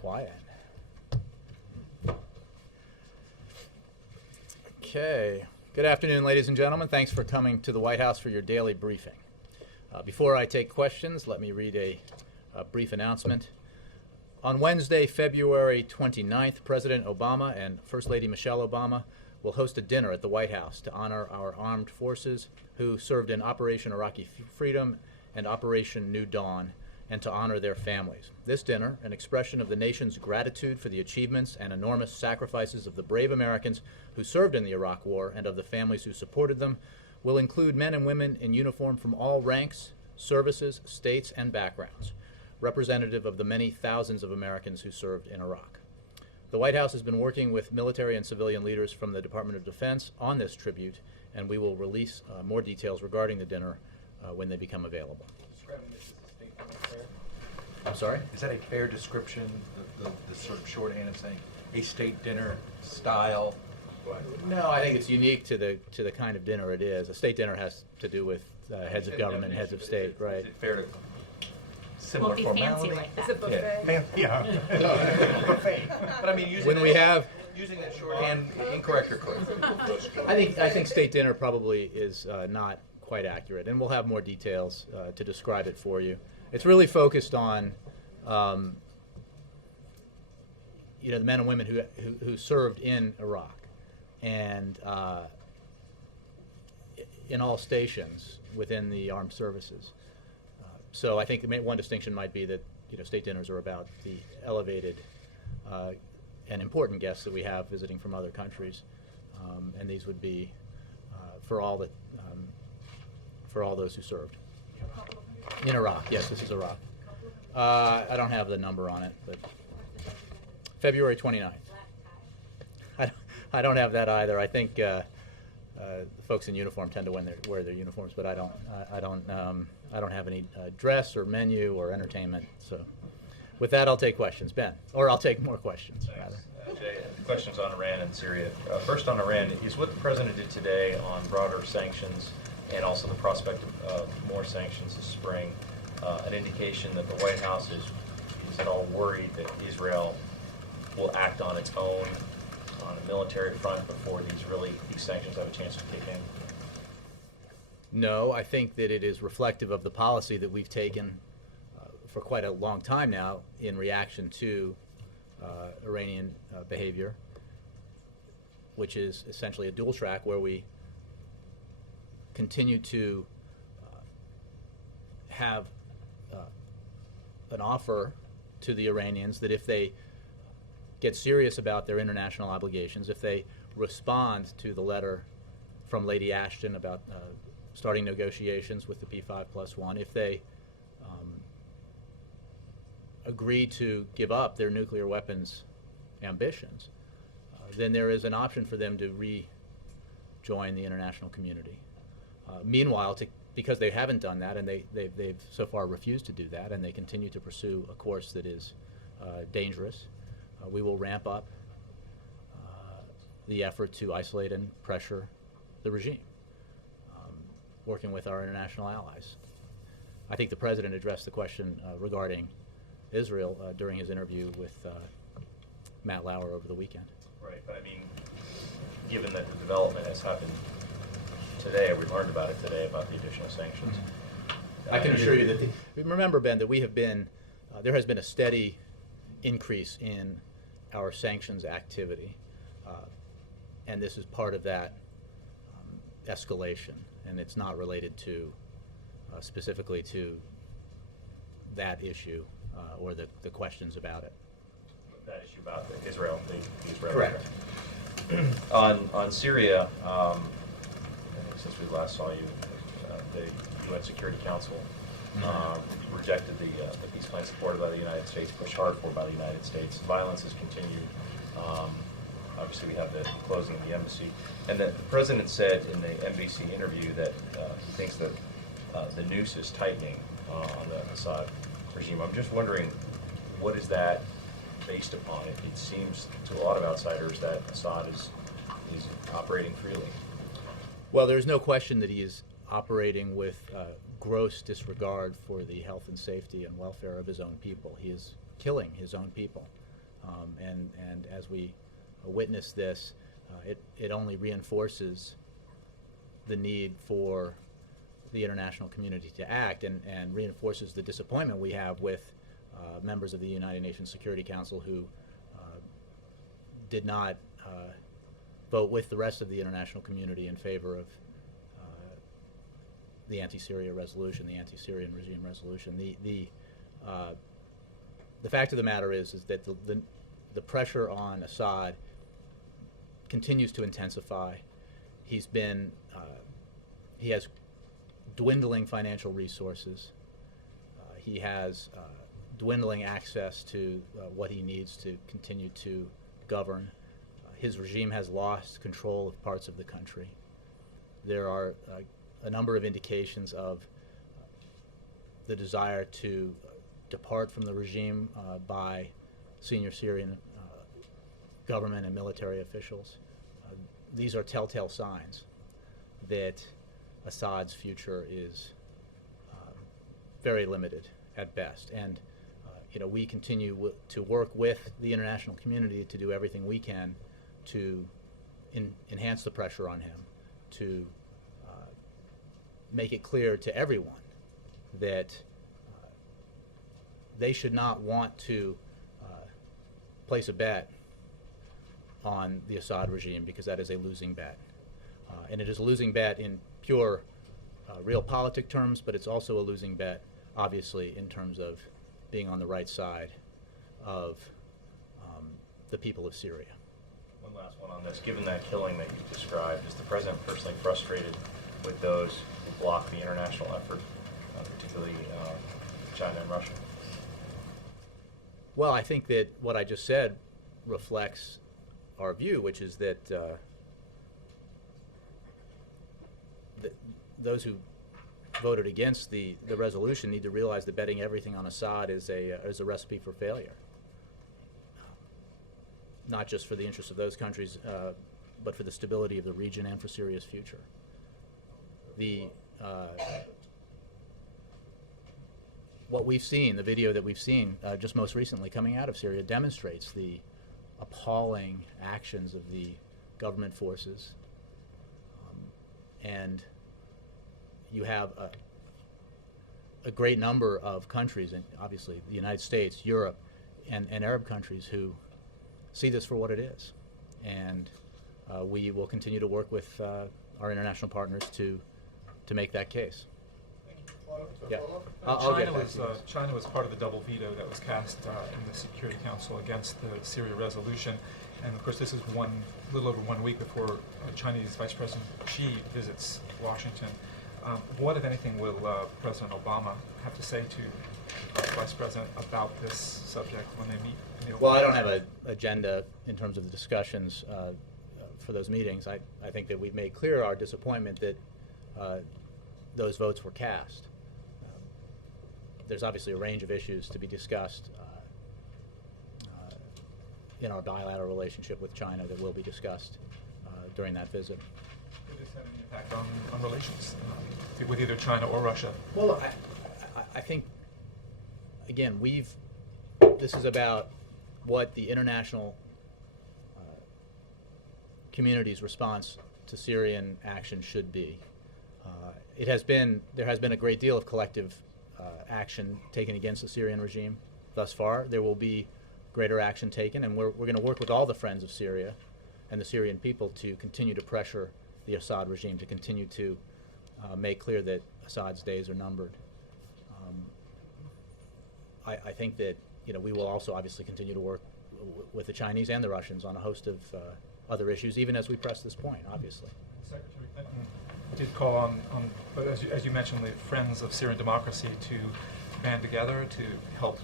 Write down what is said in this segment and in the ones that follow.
quiet. Okay. Good afternoon, ladies and gentlemen. Thanks for coming to the White House for your daily briefing. Before I take questions, let me read a brief announcement. On Wednesday, February 29th, President Obama and First Lady Michelle Obama will host a dinner at the White House to honor our armed forces who served in Operation Iraqi Freedom and Operation New Dawn, and to honor their families. This dinner, an expression of the nation's gratitude for the achievements and enormous sacrifices of the brave Americans who served in the Iraq War and of the families who supported them, will include men and women in uniform from all ranks, services, states, and backgrounds, representative of the many thousands of Americans who served in Iraq. The White House has been working with military and civilian leaders from the Department of Defense on this tribute, and we will release more details regarding the dinner when they become available. I'm sorry? Is that a fair description, the sort of shorthand of saying a state dinner style? No, I think it's unique to the kind of dinner it is. A state dinner has to do with heads of government, heads of state, right? Is it fair to similar Won't be formality? fancy like that. It's a buffet. Yeah. Buffet. But I mean, using that shorthand, incorrect or correct? I think state dinner probably is not quite accurate, and we'll have more details to describe it for you. It's really focused on the men and women who served in Iraq and in all stations within the armed services. So I think one distinction might be that state dinners are about the elevated and important guests that we have visiting from other countries, and these would be for all those who served. In Iraq, yes, this is Iraq. I don't have the number on it, but February 29th. I don't have that either. I think the folks in uniform tend to wear their uniforms, but I don't have any dress or menu or entertainment. So, with that, I'll take questions, Ben, or I'll take more questions. Thanks. Jay, questions on Iran and Syria. First on Iran, is what the president did today on broader sanctions and also the prospect of more sanctions this spring, an indication that the White House is at all worried that Israel will act on its own on a military front before these sanctions have a chance to kick in? No, I think that it is reflective of the policy that we've taken for quite a long time now in reaction to Iranian behavior, which is essentially a dual track where we continue to have an offer to the Iranians that if they get serious about their international obligations, if they respond to the letter from Lady Ashton about starting negotiations with the P5+1, if they agree to give up their nuclear weapons ambitions, then there is an option for them to rejoin the international community. Meanwhile, because they haven't done that, and they've so far refused to do that, and they continue to pursue a course that is dangerous, we will ramp up the effort to isolate and pressure the regime, working with our international allies. I think the president addressed the question regarding Israel during his interview with Matt Lauer over the weekend. Right, but I mean, given that the development has happened today, we learned about it today about the additional sanctions. I can assure you that remember, Ben, that we have been there has been a steady increase in our sanctions activity, and this is part of that escalation, and it's not related to specifically to that issue or the questions about it. That issue about Israel, the Israeli. Correct. On Syria, I think since we last saw you, the UN Security Council rejected the peace plan supported by the United States, pushed hard for by the United States. Violence has continued. Obviously, we have the closing of the embassy. And the president said in the NBC interview that he thinks that the noose is tightening on the Assad regime. I'm just wondering, what is that based upon? It seems to a lot of outsiders that Assad is operating freely. Well, there's no question that he is operating with gross disregard for the health and safety and welfare of his own people. He is killing his own people. And as we witness this, it only reinforces the need for the international community to act, and reinforces the disappointment we have with members of the United Nations Security Council who did not vote with the rest of the international community in favor of the anti-Syria resolution, the anti-Syrian regime resolution. The fact of the matter is that the pressure on Assad continues to intensify. He has dwindling financial resources. He has dwindling access to what he needs to continue to govern. His regime has lost control of parts of the country. There are a number of indications of the desire to depart from the regime by senior Syrian government and military officials. These are telltale signs that Assad's future is very limited at best. And we continue to work with the international community to do everything we can to enhance the pressure on him, to make it clear to everyone that they should not want to place a bet on the Assad regime, because that is a losing bet. And it is a losing bet in pure realpolitik terms, but it's also a losing bet, obviously, in terms of being on the right side of the people of Syria. One last one on this. Given that killing that you described, is the president personally frustrated with those who block the international effort, particularly China and Russia? Well, I think that what I just said reflects our view, which is that those who voted against the resolution need to realize that betting everything on Assad is a recipe for failure. Not just for the interests of those countries, but for the stability of the region and for Syria's future. What we've seen, the video that we've seen just most recently coming out of Syria, demonstrates the appalling actions of the government forces. And you have a great number of countries, and obviously the United States, Europe, and Arab countries who see this for what it is. And we will continue to work with our international partners to make that case. Yeah. China was part of the double veto that was cast in the Security Council against the Syria resolution, and of course this is a little over 1 week before Chinese Vice President Xi visits Washington. What, if anything, will President Obama have to say to Vice President about this subject when they meet? Well, I don't have an agenda in terms of the discussions for those meetings. I think that we've made clear our disappointment that those votes were cast. There's obviously a range of issues to be discussed in our bilateral relationship with China that will be discussed during that visit. Does this have any impact on relations with either China or Russia? Well, I think, again, this is about what the international community's response to Syrian action should be. There has been a great deal of collective action taken against the Syrian regime thus far. There will be greater action taken, and we're going to work with all the friends of Syria and the Syrian people to continue to pressure the Assad regime to continue to make clear that Assad's days are numbered. I think that we will also obviously continue to work with the Chinese and the Russians on a host of other issues, even as we press this point, obviously. Secretary Clinton did call on but as you mentioned, the Friends of Syrian Democracy to band together to help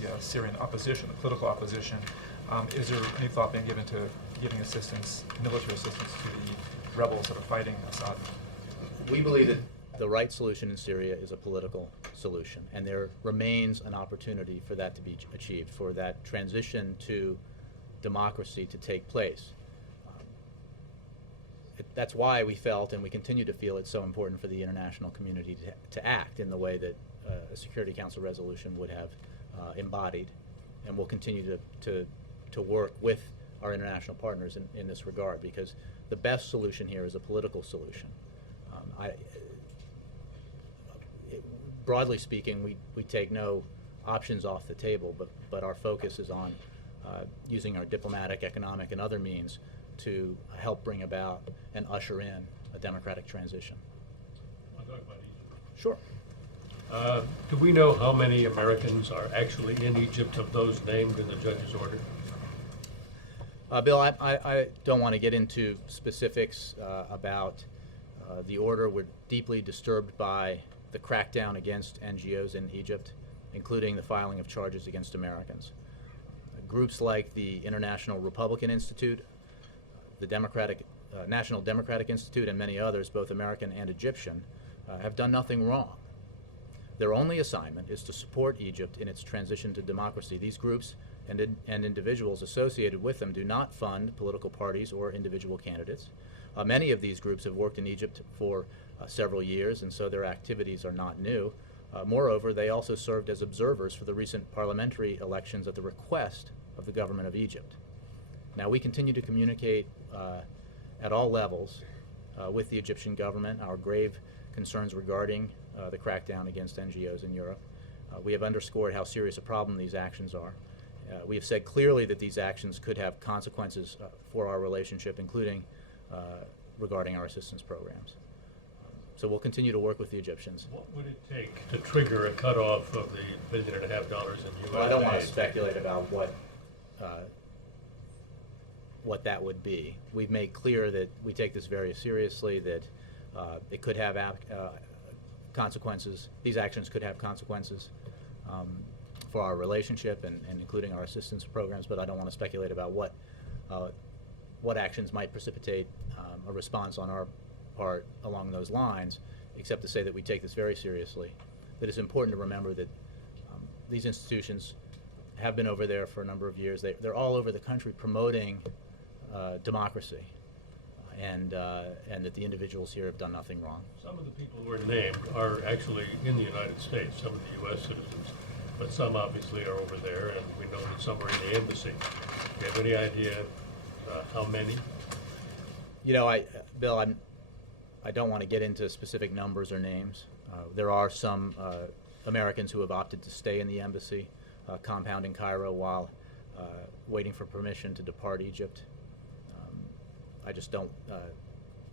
the Syrian opposition, the political opposition. Is there any thought being given to giving assistance, military assistance, to the rebels that are fighting Assad? We believe that the right solution in Syria is a political solution, and there remains an opportunity for that to be achieved, for that transition to democracy to take place. That's why we felt, and we continue to feel, it's so important for the international community to act in the way that a Security Council resolution would have embodied, and we'll continue to to work with our international partners in this regard, because the best solution here is a political solution. Broadly speaking, we take no options off the table, but our focus is on using our diplomatic, economic, and other means to help bring about and usher in a democratic transition. Want to talk about Egypt? Sure. Do we know how many Americans are actually in Egypt of those named in the judge's order? Bill, I don't want to get into specifics about the order. We're deeply disturbed by the crackdown against NGOs in Egypt, including the filing of charges against Americans. Groups like the International Republican Institute, the National Democratic Institute, and many others, both American and Egyptian, have done nothing wrong. Their only assignment is to support Egypt in its transition to democracy. These groups and individuals associated with them do not fund political parties or individual candidates. Many of these groups have worked in Egypt for several years, and so their activities are not new. Moreover, they also served as observers for the recent parliamentary elections at the request of the government of Egypt. Now, we continue to communicate at all levels with the Egyptian government our grave concerns regarding the crackdown against NGOs in Europe. We have underscored how serious a problem these actions are. We have said clearly that these actions could have consequences for our relationship, including regarding our assistance programs. So we'll continue to work with the Egyptians. What would it take to trigger a cutoff of the $1.5 billion in U.S. Well, I don't want aid? to speculate about what that would be. We've made clear that we take this very seriously, that it could have consequences. These actions could have consequences for our relationship and including our assistance programs, but I don't want to speculate about what actions might precipitate a response on our part along those lines, except to say that we take this very seriously, that it's important to remember that these institutions have been over there for a number of years. They're all over the country promoting democracy, and that the individuals here have done nothing wrong. Some of the people who are named are actually in the United States, some of the U.S. citizens, but some obviously are over there, and we know that some are in the embassy. Do you have any idea how many? You know, Bill, I don't want to get into specific numbers or names. There are some Americans who have opted to stay in the embassy, compound in Cairo, while waiting for permission to depart Egypt. I just don't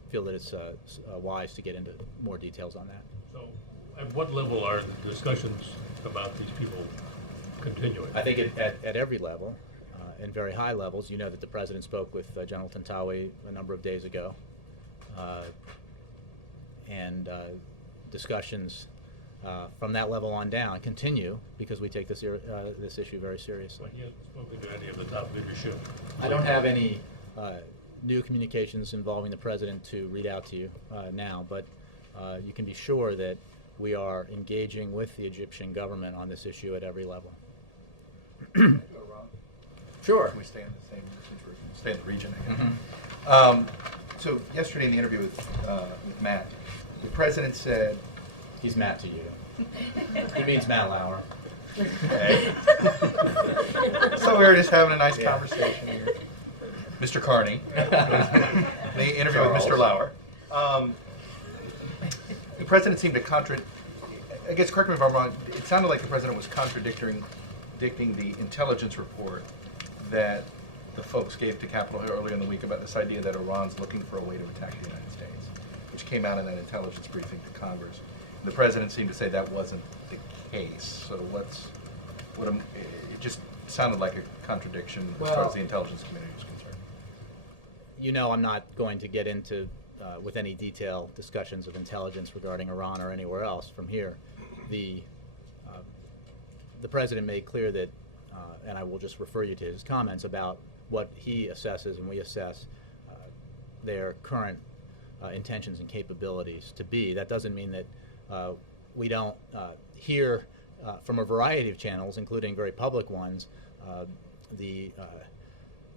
feel that it's wise to get into more details on that. So at what level are the discussions about these people continuing? I think at every level, in very high levels. You know that the President spoke with General Tantawi a number of days ago, and discussions from that level on down continue because we take this issue very seriously. But he hasn't spoken to any of the top leadership. I don't have any new communications involving the President to read out to you now, but you can be sure that we are engaging with the Egyptian government on this issue at every level. Sure. Can we stay in the same situation? Stay in the region, I guess. Mm-hmm. So yesterday in the interview with Matt, the President said, He's Matt to you. He means Matt Lauer. okay. So we were just having a nice conversation here. Mr. Carney, the interview with Mr. Lauer. The President seemed to I guess, correct me if I'm wrong, it sounded like the President was contradicting the intelligence report that the folks gave to Capitol Hill earlier in the week about this idea that Iran's looking for a way to attack the United States, which came out in that intelligence briefing to Congress. The President seemed to say that wasn't the case. So it just sounded like a contradiction as far as the intelligence community was concerned. You know, I'm not going to get into with any detail discussions of intelligence regarding Iran or anywhere else from here. The President made clear that, and I will just refer you to his comments about what he assesses and we assess their current intentions and capabilities to be. That doesn't mean that we don't hear from a variety of channels, including very public ones, the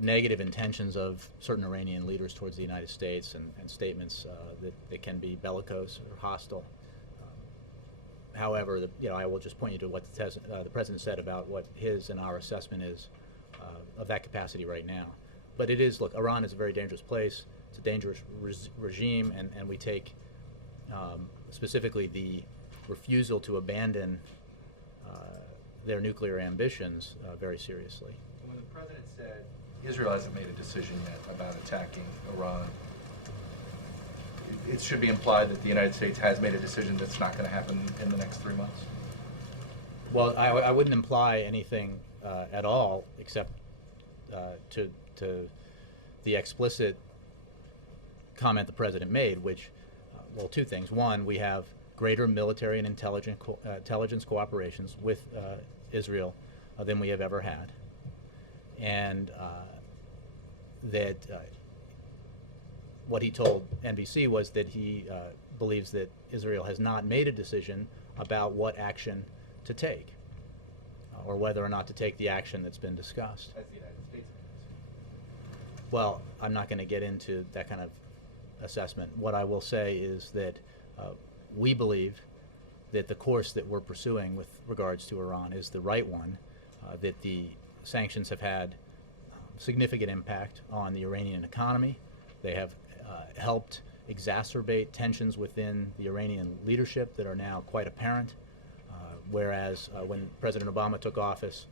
negative intentions of certain Iranian leaders towards the United States and statements that can be bellicose or hostile. However, I will just point you to what the President said about what his and our assessment is of that capacity right now. But it is, look, Iran is a very dangerous place. It's a dangerous regime, and we take specifically the refusal to abandon their nuclear ambitions very seriously. When the president said Israel hasn't made a decision yet about attacking Iran, it should be implied that the United States has made a decision that's not going to happen in the next 3 months. Well, I wouldn't imply anything at all, except to the explicit comment the president made, which, well, two things. One, we have greater military and intelligence cooperations with Israel than we have ever had, and that what he told NBC was that he believes that Israel has not made a decision about what action to take, or whether or not to take the action that's been discussed. As the United States has. Well, I'm not going to get into that kind of assessment. What I will say is that we believe that the course that we're pursuing with regards to Iran is the right one, that the sanctions have had significant impact on the Iranian economy. They have helped exacerbate tensions within the Iranian leadership that are now quite apparent, whereas when President Obama took office,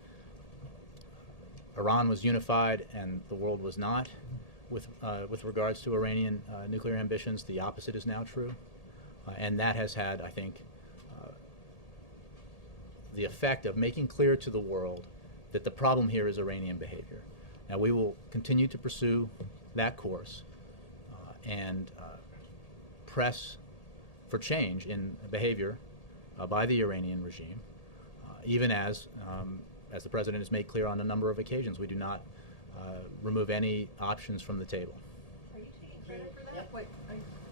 Iran was unified and the world was not. With regards to Iranian nuclear ambitions, the opposite is now true. And that has had, I think, the effect of making clear to the world that the problem here is Iranian behavior. Now, we will continue to pursue that course and press for change in behavior by the Iranian regime, even as the President has made clear on a number of occasions, we do not remove any options from the table. Are you taking credit for that? Wait,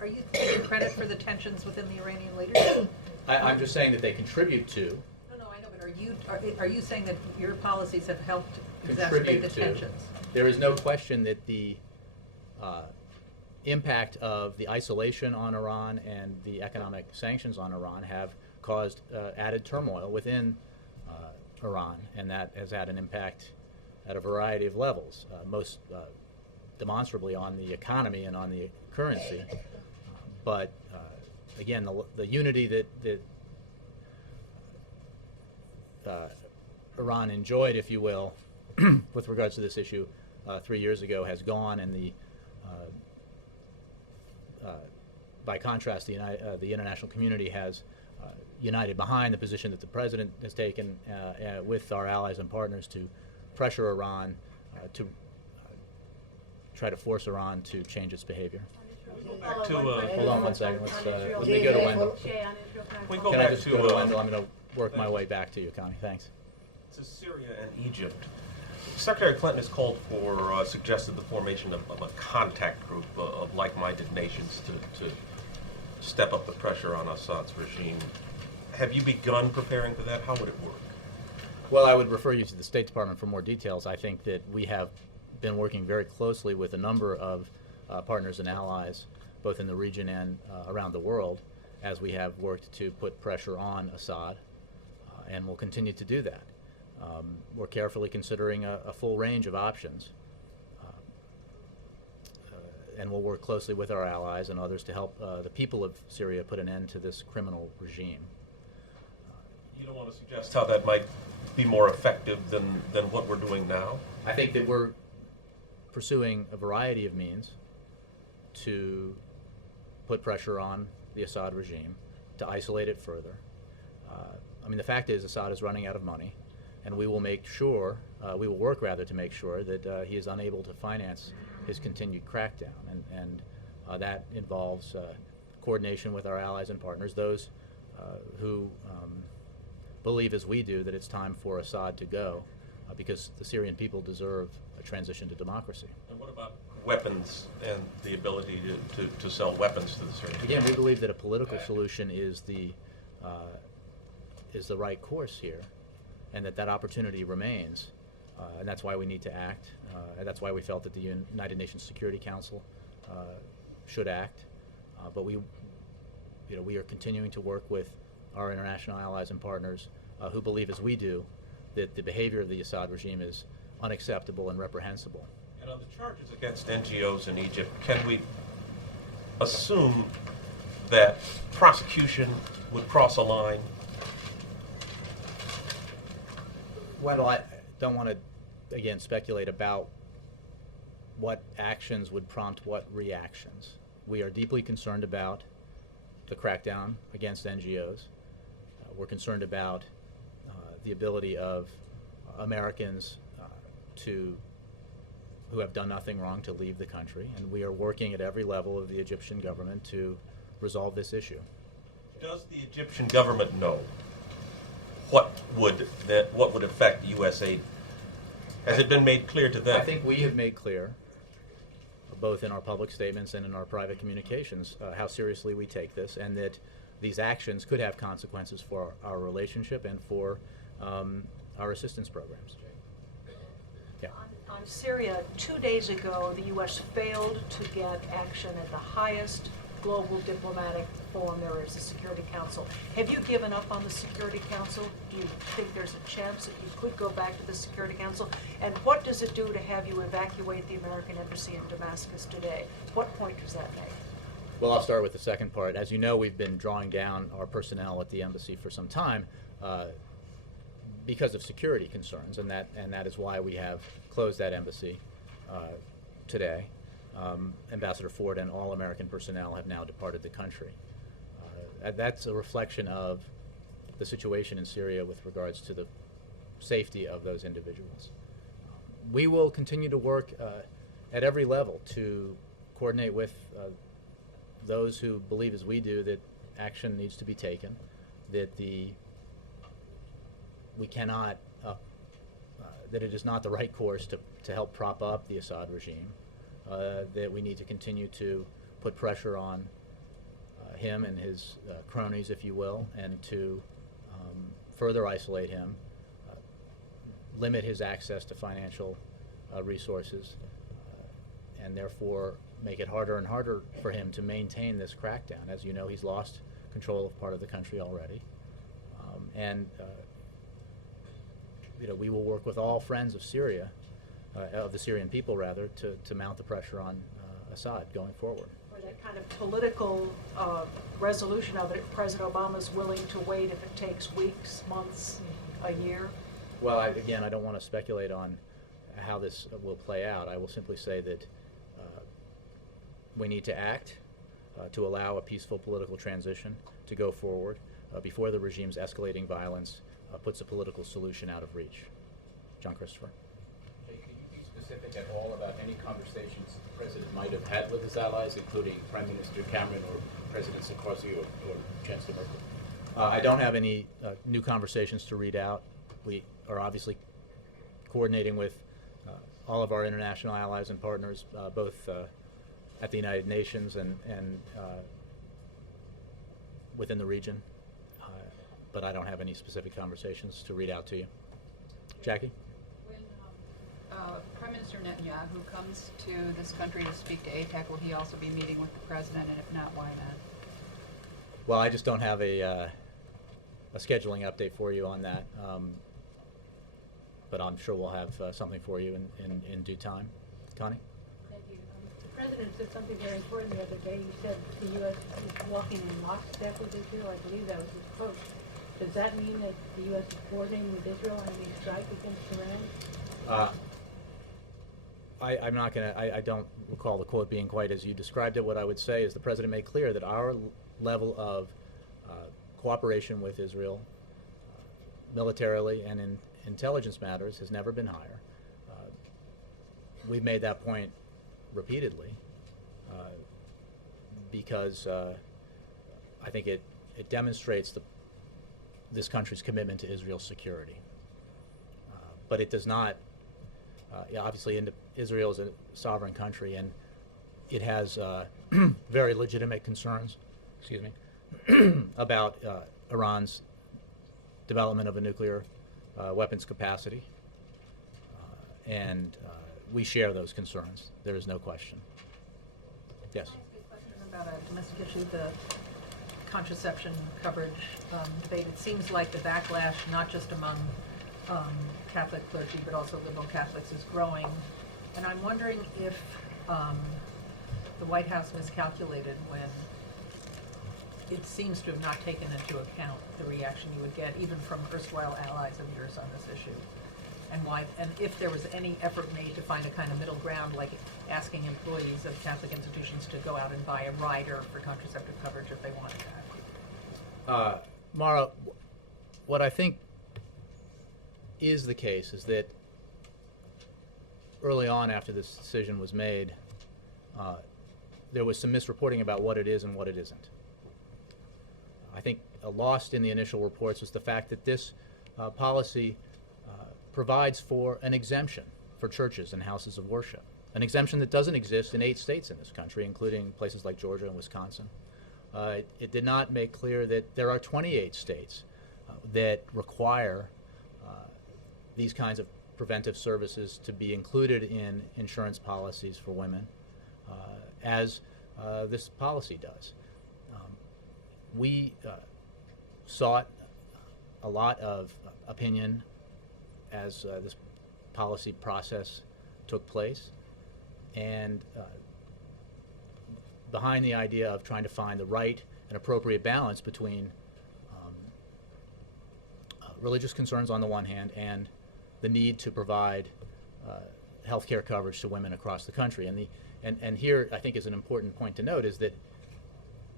are you taking credit for the tensions within the Iranian leadership? I'm just saying that they contribute to. No, I know, but are you saying that your policies have helped exacerbate the tensions? There is no question that the impact of the isolation on Iran and the economic sanctions on Iran have caused added turmoil within Iran, and that has had an impact at a variety of levels, most demonstrably on the economy and on the currency. But again, the unity that Iran enjoyed, if you will, with regards to this issue 3 years ago has gone, and by contrast, the international community has united behind the position that the president has taken with our allies and partners to pressure Iran to try to force Iran to change its behavior. Back to, Hold on one second. Let me go to Wendell. we go Can I back just to, go to Wendell? I'm going to work my way back to you, Connie. Thanks. to Syria and Egypt. Secretary Clinton has called for, suggested the formation of a contact group of like-minded nations to step up the pressure on Assad's regime. Have you begun preparing for that? How would it work? Well, I would refer you to the State Department for more details. I think that we have been working very closely with a number of partners and allies, both in the region and around the world, as we have worked to put pressure on Assad, and we'll continue to do that. We're carefully considering a full range of options, and we'll work closely with our allies and others to help the people of Syria put an end to this criminal regime. You don't want to suggest how that might be more effective than what we're doing now? I think that we're pursuing a variety of means to put pressure on the Assad regime, to isolate it further. I mean, the fact is Assad is running out of money, and we will make sure, we will work rather to make sure that he is unable to finance his continued crackdown, and that involves coordination with our allies and partners, those who believe as we do that it's time for Assad to go, because the Syrian people deserve a transition to democracy. And what about weapons and the ability to sell weapons to the Syrians? Again, we believe that a political solution is the right course here, and that opportunity remains, and that's why we need to act, and that's why we felt that the United Nations Security Council should act. But we are continuing to work with our international allies and partners who believe, as we do, that the behavior of the Assad regime is unacceptable and reprehensible. And on the charges against NGOs in Egypt, can we assume that prosecution would cross a line? Well, I don't want to, again, speculate about what actions would prompt what reactions. We are deeply concerned about the crackdown against NGOs. We're concerned about the ability of Americans who have done nothing wrong to leave the country, and we are working at every level of the Egyptian government to resolve this issue. Does the Egyptian government know what would affect U.S. aid? Has it been made clear to them? I think we have made clear, both in our public statements and in our private communications, how seriously we take this, and that these actions could have consequences for our relationship and for our assistance programs. Yeah. On Syria, 2 days ago, the U.S. failed to get action at the highest global diplomatic forum there is, the Security Council. Have you given up on the Security Council? Do you think there's a chance that you could go back to the Security Council? And what does it do to have you evacuate the American embassy in Damascus today? What point does that make? Well, I'll start with the second part. As you know, we've been drawing down our personnel at the embassy for some time because of security concerns, and that is why we have closed that embassy today. Ambassador Ford and all American personnel have now departed the country. That's a reflection of the situation in Syria with regards to the safety of those individuals. We will continue to work at every level to coordinate with those who believe as we do that action needs to be taken, that we cannot, that it is not the right course to help prop up the Assad regime, that we need to continue to put pressure on him and his cronies, if you will, and to further isolate him, limit his access to financial resources, and therefore make it harder and harder for him to maintain this crackdown. As you know, he's lost control of part of the country already. We will work with all friends of Syria, of the Syrian people rather, to mount the pressure on Assad going forward. For that kind of political resolution of it, if President Obama is willing to wait if it takes weeks, months, a year? Well, I don't want to speculate on how this will play out. I will simply say that we need to act to allow a peaceful political transition to go forward before the regime's escalating violence puts a political solution out of reach. John Christopher. Can you be specific at all about any conversations the President might have had with his allies, including Prime Minister Cameron or President Sarkozy or Chancellor Merkel? I don't have any new conversations to read out. We are obviously coordinating with all of our international allies and partners, both at the United Nations and within the region. But I don't have any specific conversations to read out to you. Jackie? When Prime Minister Netanyahu comes to this country to speak to AIPAC, will he also be meeting with the President, and if not, why not? Well, I just don't have a scheduling update for you on that, but I'm sure we'll have something for you in due time. Connie? Thank you. The President said something very important the other day. He said the U.S. is walking in lockstep with Israel. I believe that was his quote. Does that mean that the U.S. is coordinating with Israel on any strike against Iran? I'm not going to, I don't recall the quote being quite as you described it. What I would say is the President made clear that our level of cooperation with Israel militarily and in intelligence matters has never been higher. We've made that point repeatedly because I think it demonstrates this country's commitment to Israel's security. But it does not, obviously Israel is a sovereign country and it has very legitimate concerns, about Iran's development of a nuclear weapons capacity. And we share those concerns. There is no question. Yes? Can I ask you a question about a domestic issue, the contraception coverage debate? It seems like the backlash, not just among Catholic clergy, but also liberal Catholics, is growing. And I'm wondering if the White House miscalculated when it seems to have not taken into account the reaction you would get even from erstwhile allies of yours on this issue. And why, and if there was any effort made to find a kind of middle ground, like asking employees of Catholic institutions to go out and buy a rider for contraceptive coverage if they wanted that. Mara, what I think is the case is that early on after this decision was made, there was some misreporting about what it is and what it isn't. I think lost in the initial reports was the fact that this policy provides for an exemption for churches and houses of worship, an exemption that doesn't exist in 8 states in this country, including places like Georgia and Wisconsin. It did not make clear that there are 28 states that require these kinds of preventive services to be included in insurance policies for women, as this policy does. We sought a lot of opinion as this policy process took place, and behind the idea of trying to find the right and appropriate balance between religious concerns on the one hand and the need to provide health care coverage to women across the country. And here I think is an important point to note is that,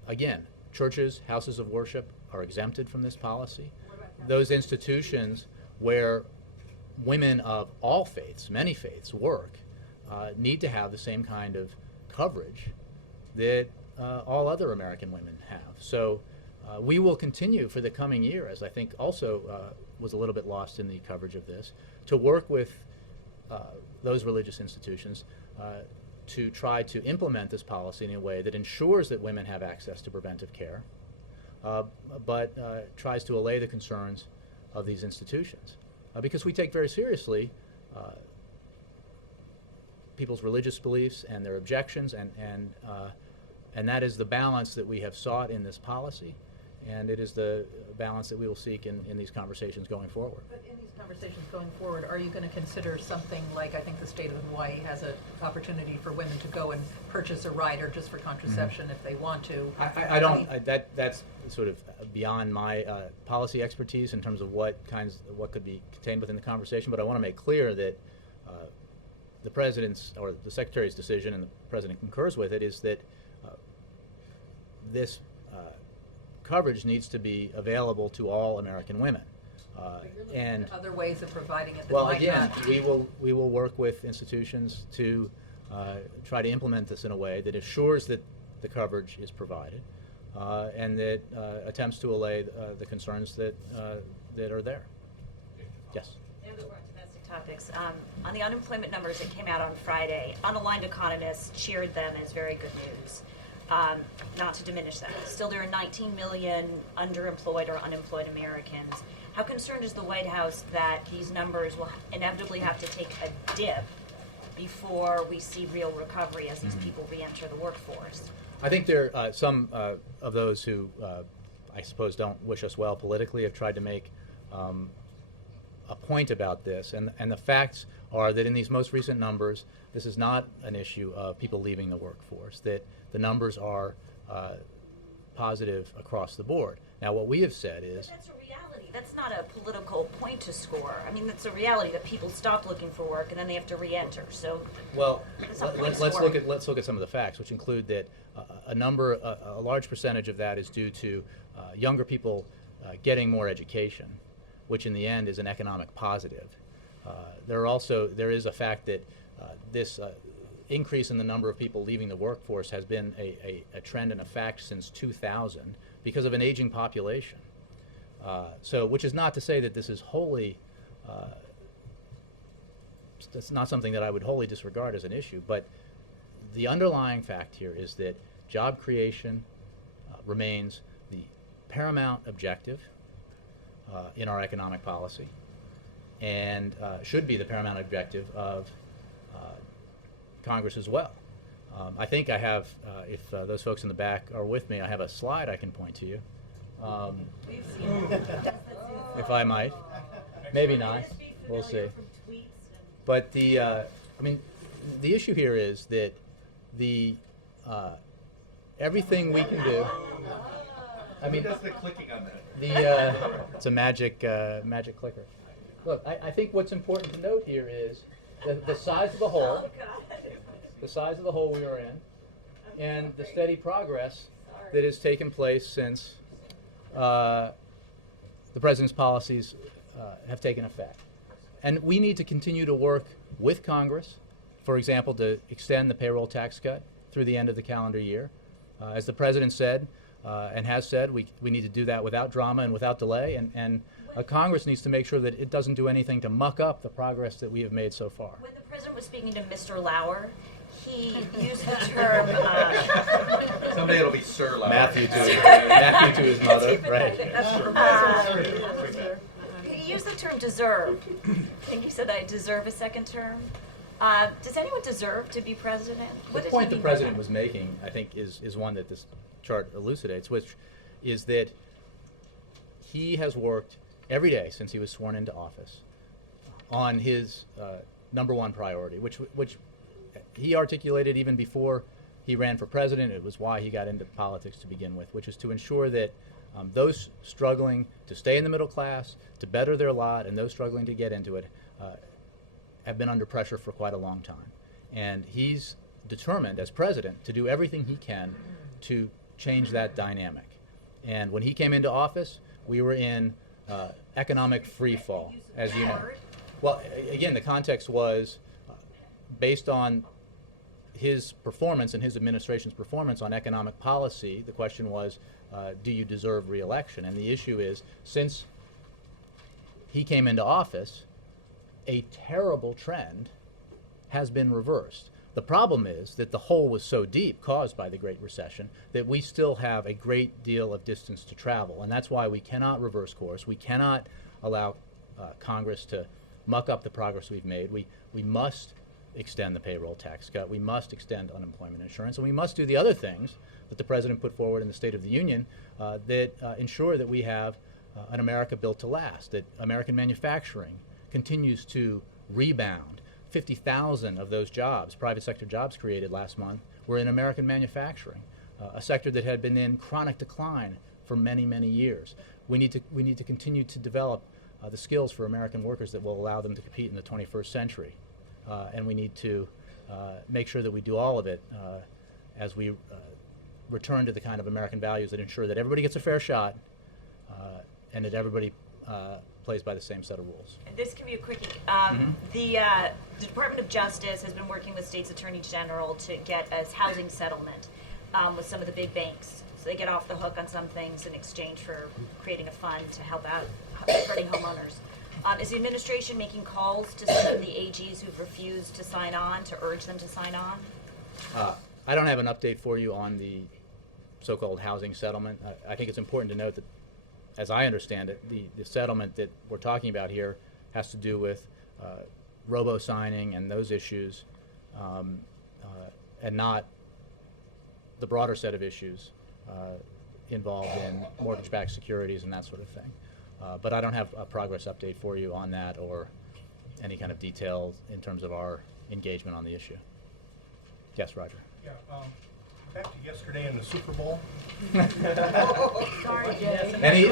again, churches, houses of worship are exempted from this policy. Those institutions where women of all faiths, many faiths, work, need to have the same kind of coverage that all other American women have. So we will continue for the coming year, as I think also was a little bit lost in the coverage of this, to work with those religious institutions to try to implement this policy in a way that ensures that women have access to preventive care, but tries to allay the concerns of these institutions. Because we take very seriously people's religious beliefs and their objections, and that is the balance that we have sought in this policy, and it is the balance that we will seek in these conversations going forward. But in these conversations going forward, are you going to consider something like, I think the state of Hawaii has an opportunity for women to go and purchase a rider just for contraception if they want to? I don't. That's sort of beyond my policy expertise in terms of what could be contained within the conversation. But I want to make clear that the president's or the secretary's decision, and the president concurs with it, is that this coverage needs to be available to all American women. And other ways of providing it that well, might again, not. we will work with institutions to try to implement this in a way that assures that the coverage is provided, and that attempts to allay the concerns that are there. Yes. Domestic topics. On the unemployment numbers that came out on Friday, unaligned economists cheered them as very good news. Not to diminish that. Still, there are 19 million underemployed or unemployed Americans. How concerned is the White House that these numbers will inevitably have to take a dip before we see real recovery as these people re-enter the workforce? I think there are some of those who, I suppose, don't wish us well politically have tried to make a point about this, and the facts are that in these most recent numbers, this is not an issue of people leaving the workforce, that the numbers are positive across the board. Now, what we have said is... But that's a reality. That's not a political point to score. I mean, that's a reality that people stop looking for work and then they have to re-enter. So, well, let's look at some of the facts, which include that a large percentage of that is due to younger people getting more education, which in the end is an economic positive. There is a fact that this increase in the number of people leaving the workforce has been a trend and a fact since 2000 because of an aging population. Which is not to say that this is wholly, that's not something that I would wholly disregard as an issue, but the underlying fact here is that job creation remains the paramount objective in our economic policy, and should be the paramount objective of Congress as well. I think I have, if those folks in the back are with me, I have a slide I can point to you, if I might. maybe not. We'll see. But the, I mean, the issue here is that the everything we can do. I mean, Who does the clicking on that? It's a magic clicker. Look, I think what's important to note here is the size of the hole, the size of the hole we are in, and the steady progress that has taken place since the president's policies have taken effect. And we need to continue to work with Congress, for example, to extend the payroll tax cut through the end of the calendar year. As the president said, and has said, we need to do that without drama and without delay, and Congress needs to make sure that it doesn't do anything to muck up the progress that we have made so far. When the president was speaking to Mr. Lauer, he used the term. Someday it'll be Sir Lauer. Matthew to his mother, right? He used the term deserve. I think he said, I deserve a second term. Does anyone deserve to be president? The What did point he the mean by president that? was making, I think, is one that this chart elucidates, which is that he has worked every day since he was sworn into office on his number one priority, which he articulated even before he ran for president. It was why he got into politics to begin with, which is to ensure that those struggling to stay in the middle class, to better their lot, and those struggling to get into it have been under pressure for quite a long time. And he's determined as president to do everything he can to change that dynamic. And when he came into office, we were in economic free fall, as you know. Well, again, the context was based on his performance and his administration's performance on economic policy. The question was, do you deserve re-election? And the issue is, since he came into office, a terrible trend has been reversed. The problem is that the hole was so deep, caused by the Great Recession, that we still have a great deal of distance to travel. And that's why we cannot reverse course. We cannot allow Congress to muck up the progress we've made. We must extend the payroll tax cut. We must extend unemployment insurance. And we must do the other things that the president put forward in the State of the Union that ensure that we have an America built to last, that American manufacturing continues to rebound. 50,000 of those jobs, private sector jobs created last month, were in American manufacturing, a sector that had been in chronic decline for many, many years. We need to continue to develop the skills for American workers that will allow them to compete in the 21st century. And we need to make sure that we do all of it as we return to the kind of American values that ensure that everybody gets a fair shot and that everybody plays by the same set of rules. This can be a quickie. The Department of Justice has been working with states' attorney general to get a housing settlement with some of the big banks. So they get off the hook on some things in exchange for creating a fund to help out hurting homeowners. Is the administration making calls to some of the AGs who've refused to sign on, to urge them to sign on? I don't have an update for you on the so-called housing settlement. I think it's important to note that, as I understand it, the settlement that we're talking about here has to do with robo-signing and those issues, and not the broader set of issues involved in mortgage-backed securities and that sort of thing. But I don't have a progress update for you on that or any kind of details in terms of our engagement on the issue. Yes, Roger. Yeah, back to yesterday in the Super Bowl. Sorry, Jay. Any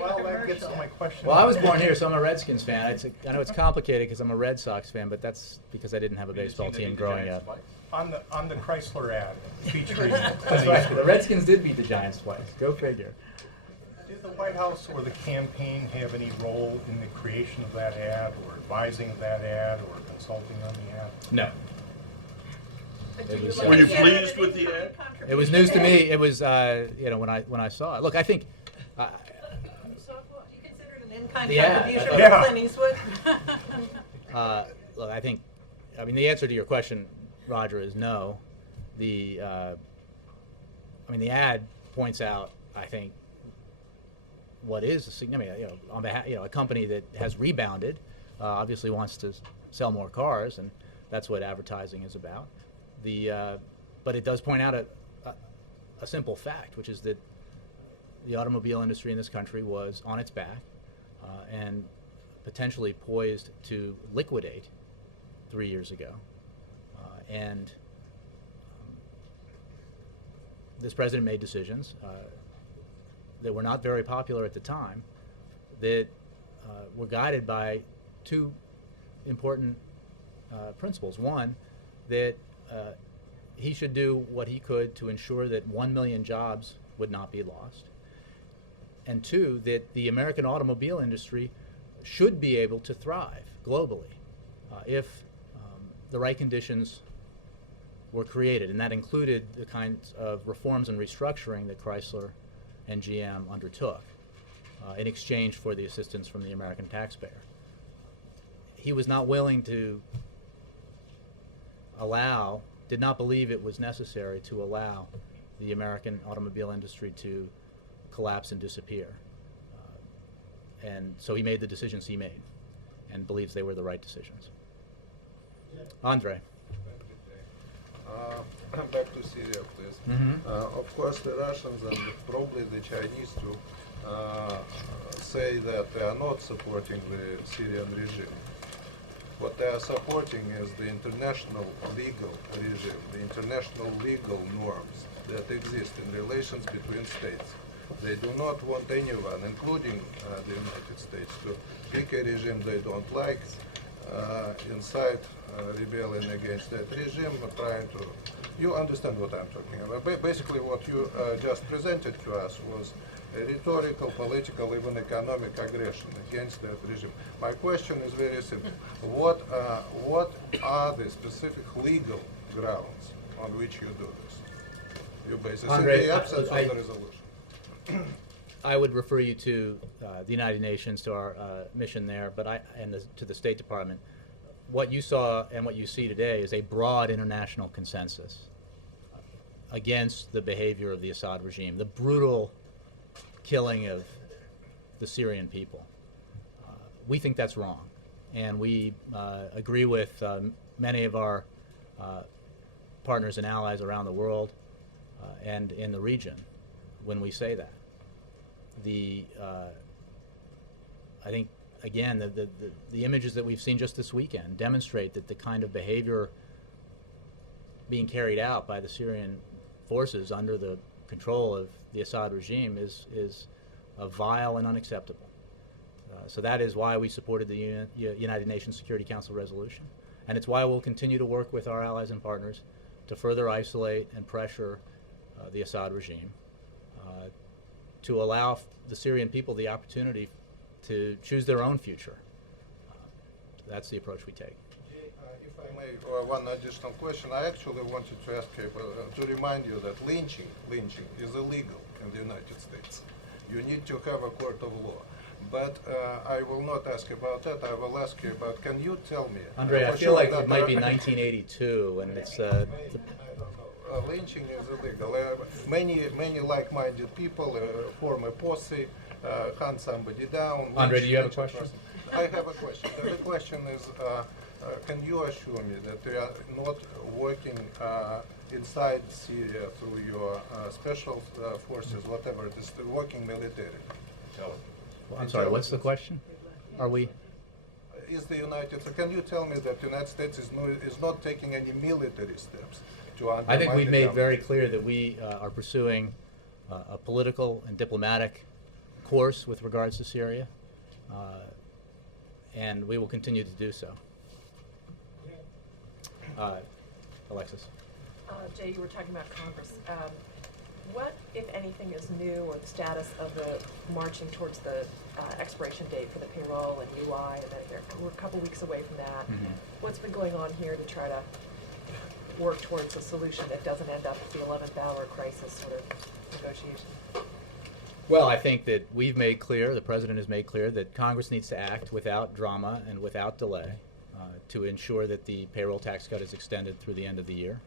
Well, that gets to my question. Well, I was born here, so I'm a Redskins fan. I know it's complicated because I'm a Red Sox fan, but that's because I didn't have a baseball team growing up. On the Chrysler ad featuring That's right. The Redskins did beat the Giants twice. Go figure. Did the White House or the campaign have any role in the creation of that ad, or advising of that ad, or consulting on the ad? No. It was, Were you pleased with the ad? It was news to me. It was, when I saw it. Look, I think. Do you consider it an in-kind Yeah. contribution from Yeah. Clint Eastwood? Look, I mean, the answer to your question, Roger, is no. The ad points out, I think, what is a significant, on behalf, a company that has rebounded, obviously wants to sell more cars, and that's what advertising is about. But it does point out a simple fact, which is that the automobile industry in this country was on its back and potentially poised to liquidate 3 years ago. And this president made decisions that were not very popular at the time that were guided by two important principles. One, that he should do what he could to ensure that 1 million jobs would not be lost. And two, that the American automobile industry should be able to thrive globally if the right conditions were created. And that included the kinds of reforms and restructuring that Chrysler and GM undertook in exchange for the assistance from the American taxpayer. He was not willing to did not believe it was necessary to allow the American automobile industry to collapse and disappear. And so he made the decisions he made and believes they were the right decisions. Andre. Back to Syria, please. Of course, the Russians and probably the Chinese too say that they are not supporting the Syrian regime. What they are supporting is the international legal regime, the international legal norms that exist in relations between states. They do not want anyone, including the United States, to pick a regime they don't like, incite rebellion against that regime, trying to... You understand what I'm talking about. Basically, what you just presented to us was a rhetorical, political, even economic aggression against that regime. My question is very simple. What are the specific legal grounds on which you do this? You basically in the absence of the resolution. I would refer you to the United Nations, to our mission there, but to the State Department. What you saw and what you see today is a broad international consensus against the behavior of the Assad regime, the brutal killing of the Syrian people. We think that's wrong, and we agree with many of our partners and allies around the world and in the region when we say that. I think, again, the images that we've seen just this weekend demonstrate that the kind of behavior being carried out by the Syrian forces under the control of the Assad regime is vile and unacceptable. So that is why we supported the United Nations Security Council resolution, and it's why we'll continue to work with our allies and partners to further isolate and pressure the Assad regime, to allow the Syrian people the opportunity to choose their own future. That's the approach we take. If I may, one additional question. I actually wanted to ask you, to remind you that lynching is illegal in the United States. You need to have a court of law. But I will not ask about that. I will ask you about, can you tell me? Andre, I feel like it might be 1982, and it's... I don't know. Lynching is illegal. Many like-minded people form a posse, hunt somebody down. Andre, do you have a question? I have a question. The question is, can you assure me that you are not working inside Syria through your special forces, whatever it is, working militarily? Well, I'm sorry, what's the question? Are we... Is the United States, can you tell me that the United States is not taking any military steps to undermine? I think we've made very clear that we are pursuing a political and diplomatic course with regards to Syria, and we will continue to do so. Alexis. Jay, you were talking about Congress. What, if anything, is new, or the status of the marching towards the expiration date for the payroll and UI and Medicare? We're a couple weeks away from that. What's been going on here to try to work towards a solution that doesn't end up with the 11th hour crisis sort of negotiation? Well, I think that we've made clear, the President has made clear, that Congress needs to act without drama and without delay to ensure that the payroll tax cut is extended through the end of the year,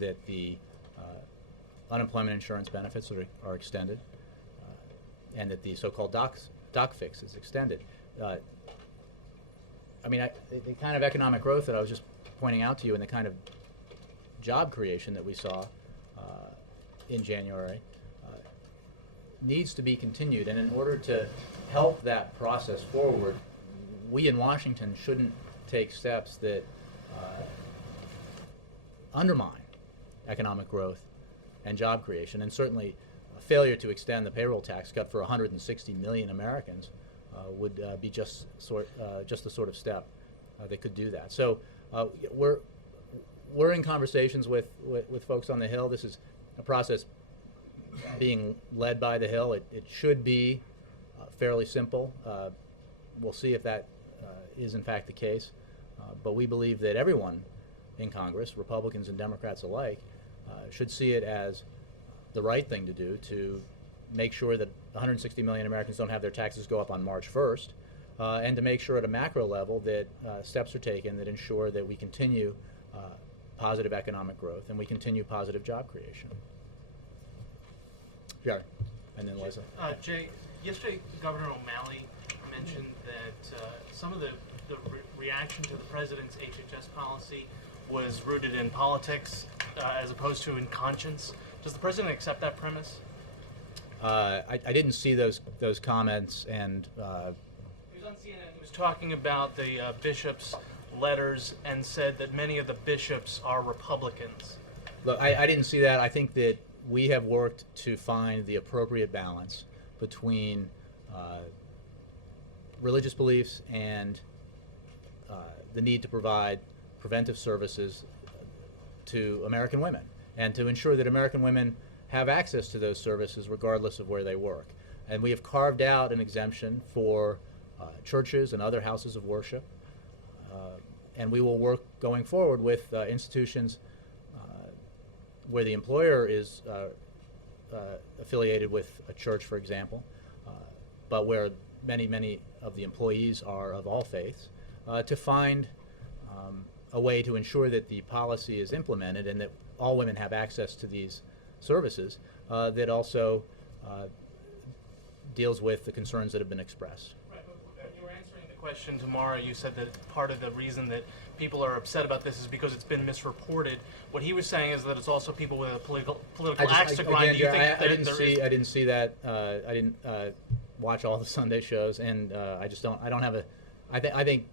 that the unemployment insurance benefits are extended, and that the so-called doc fix is extended. I mean, the kind of economic growth that I was just pointing out to you and the kind of job creation that we saw in January needs to be continued, and in order to help that process forward, we in Washington shouldn't take steps that undermine economic growth and job creation, and certainly a failure to extend the payroll tax cut for 160 million Americans would be just the sort of step that could do that. So we're in conversations with folks on the Hill. This is a process being led by the Hill. It should be fairly simple. We'll see if that is in fact the case. But we believe that everyone in Congress, Republicans and Democrats alike, should see it as the right thing to do to make sure that 160 million Americans don't have their taxes go up on March 1st, and to make sure at a macro level that steps are taken that ensure that we continue positive economic growth and we continue positive job creation. Jerry, and then Leslie. Jay, yesterday Governor O'Malley mentioned that some of the reaction to the president's HHS policy was rooted in politics as opposed to in conscience. Does the president accept that premise? I didn't see those comments, and He was on CNN. He was talking about the bishops' letters and said that many of the bishops are Republicans. look, I didn't see that. I think that we have worked to find the appropriate balance between religious beliefs and the need to provide preventive services to American women, and to ensure that American women have access to those services regardless of where they work. And we have carved out an exemption for churches and other houses of worship, and we will work going forward with institutions where the employer is affiliated with a church, for example, but where many of the employees are of all faiths, to find a way to ensure that the policy is implemented and that all women have access to these services, that also deals with the concerns that have been expressed. Right, but when you were answering the question tomorrow, you said that part of the reason that people are upset about this is because it's been misreported. What he was saying is that it's also people with a political axe to grind. Do you think I didn't see that. I didn't watch all the Sunday shows, and I don't have a. I think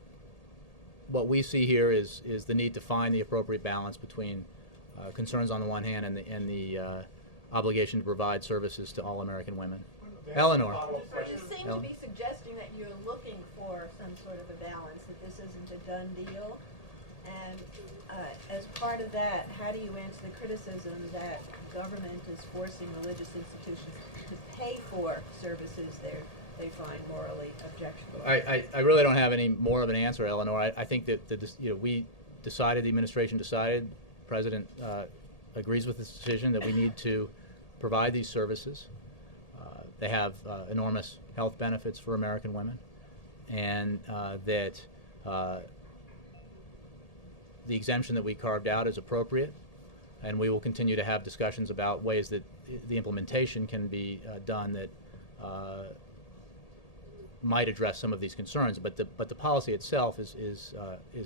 what we see here is the need to find the appropriate balance between concerns on the one hand and the obligation to provide services to all American women. Eleanor. You seem to be suggesting that you're looking for some sort of a balance, that this isn't a done deal. And as part of that, how do you answer the criticism that government is forcing religious institutions to pay for services they find morally objectionable? I really don't have any more of an answer, Eleanor. I think that we decided, the administration decided, the President agrees with this decision that we need to provide these services. They have enormous health benefits for American women, and that the exemption that we carved out is appropriate, and we will continue to have discussions about ways that the implementation can be done that might address some of these concerns. But the policy itself is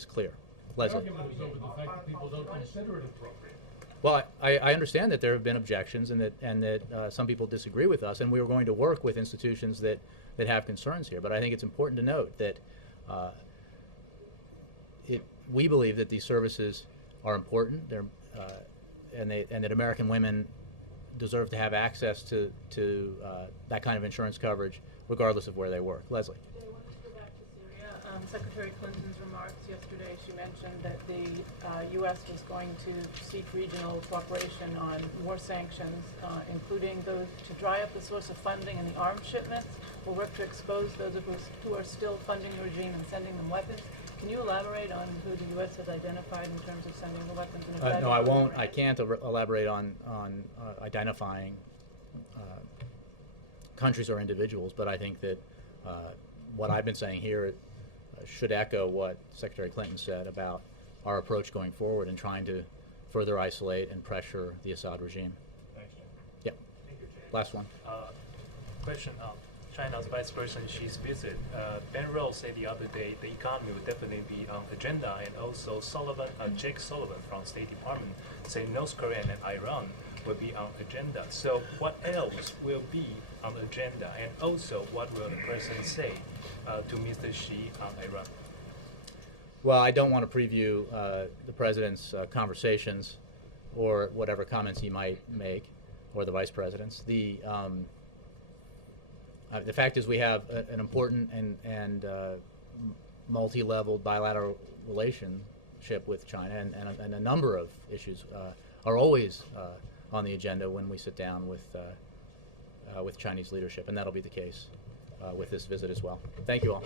clear. Leslie. The argument is over the fact that people don't consider it appropriate. Well, I understand that there have been objections, and that some people disagree with us, and we are going to work with institutions that have concerns here. But I think it's important to note that we believe that these services are important, and that American women deserve to have access to that kind of insurance coverage, regardless of where they work. Leslie. I wanted to go back to Syria. Secretary Clinton's remarks yesterday, she mentioned that the U.S. was going to seek regional cooperation on more sanctions, including those to dry up the source of funding and the arms shipments, will work to expose those of us who are still funding the regime and sending them weapons. Can you elaborate on who the U.S. has identified in terms of sending the weapons? And if that No, I includes won't. Iran? I can't elaborate on identifying countries or individuals, but I think that what I've been saying here should echo what Secretary Clinton said about our approach going forward and trying to further isolate and pressure the Assad regime. Thanks, Jim. Yep. Thank you, Jim. Last one. Question on China's Vice President Xi's visit. Ben Rhodes said the other day the economy will definitely be on agenda, and also Jake Sullivan from State Department said North Korea and Iran will be on agenda. So what else will be on the agenda? And also, what will the president say to Mr. Xi on Iran? Well, I don't want to preview the president's conversations or whatever comments he might make, or the vice president's. The fact is we have an important and multi-level bilateral relationship with China, and a number of issues are always on the agenda when we sit down with Chinese leadership, and that'll be the case with this visit as well. Thank you all.